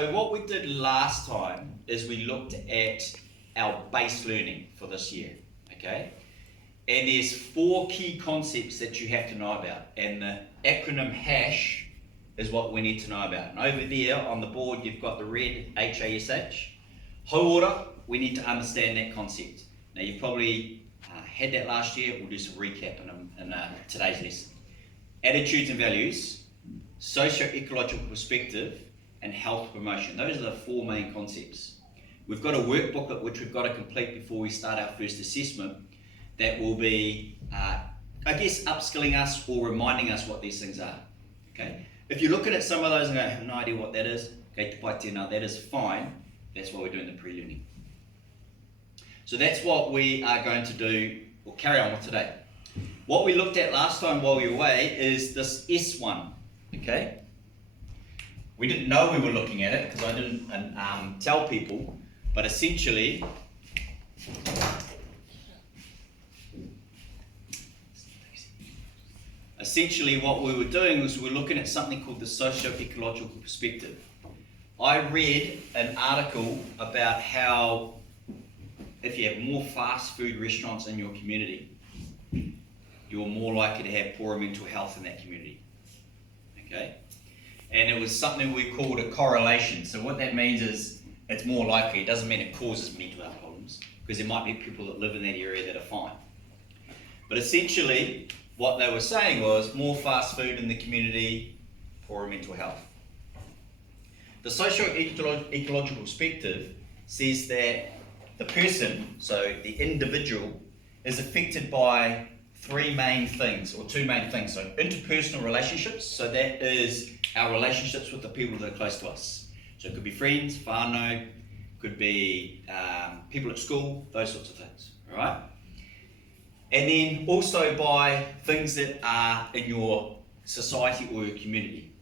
So what we did last time is we looked at our base learning for this year, okay? And there's 4 key concepts that you have to know about, and the acronym HASH is what we need to know about. And over there on the board you've got the red HASH. Whole order, we need to understand that concept. Now you've probably had that last year. We'll do some recap in today's lesson. Attitudes and values, socio-ecological perspective, and health promotion. Those are the 4 main concepts. We've got a workbook which we've got to complete before we start our first assessment that will be, I guess, upskilling us or reminding us what these things are. Okay. If you're looking at some of those and go, I have no idea what that is, okay, no, that is fine. That's why we're doing the pre-learning. So that's what we are going to do, or carry on with today. What we looked at last time while we were away is this S1, okay? We didn't know we were looking at it because I didn't tell people, but essentially, what we were doing was we were looking at something called the socio-ecological perspective. I read an article about how if you have more fast food restaurants in your community, you're more likely to have poorer mental health in that community, okay? And it was something we called a correlation. So what that means is it's more likely. It doesn't mean it causes mental health problems, because there might be people that live in that area that are fine. But essentially, what they were saying was more fast food in the community, poorer mental health. The socio-ecological perspective says that the person, so the individual, is affected by 3 main things, or 2 main things. So interpersonal relationships, so that is our relationships with the people that are close to us. So it could be friends, whānau, could be people at school, those sorts of things, all right? And then also by things that are in your society or your community.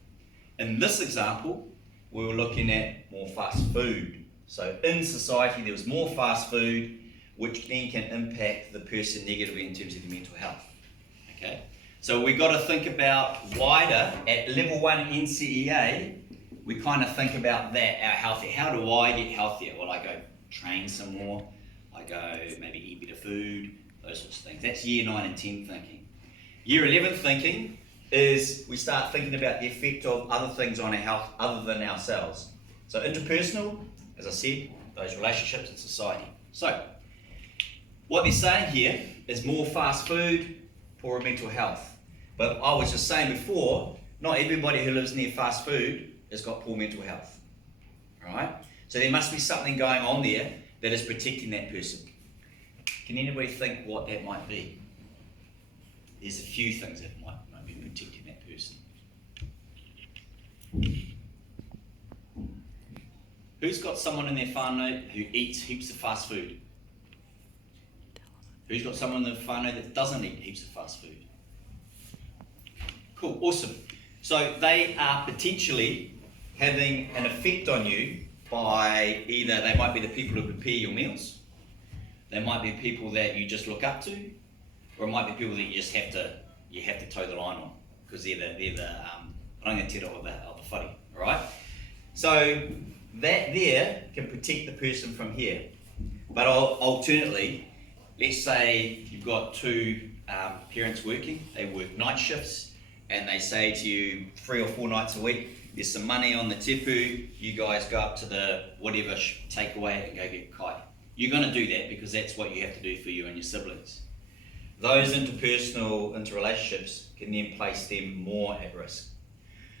In this example, we were looking at more fast food. So in society there was more fast food, which then can impact the person negatively in terms of their mental health. Okay? So we've got to think about wider, at level 1 NCEA, we kind of think about that, our healthy. How do I get healthier? Well, I go train some more, I go maybe eat better food, those sorts of things. That's year 9 and 10 thinking. Year 11 thinking is we start thinking about the effect of other things on our health other than ourselves. So interpersonal, as I said, those relationships in society. So what they're saying here is more fast food, poorer mental health. But I was just saying before, not everybody who lives near fast food has got poor mental health. Right? So there must be something going on there that is protecting that person. Can anybody think what that might be? There's a few things that might be protecting that person. Who's got someone in their whānau who eats heaps of fast food? Who's got someone in their whānau that doesn't eat heaps of fast food? Cool, awesome. So they are potentially having an effect on you by either they might be the people who prepare your meals, they might be people that you just look up to, or it might be people that you just have to toe the line on, because they're the rangatira of the whare, all right? So that there can protect the person from here. But alternately, let's say you've got 2 parents working, they work night shifts, and they say to you 3 or 4 nights a week, there's some money on the tepu, you guys go up to the whatever takeaway and go get kai. You're going to do that because that's what you have to do for you and your siblings. Those interrelationships can then place them more at risk.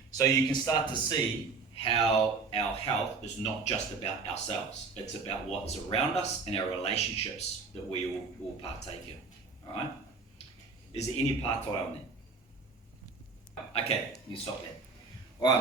So you can start to see how our health is not just about ourselves, it's about what's around us and our relationships that we all partake in. All right? Is there any part on that? Okay, you stop that. All right.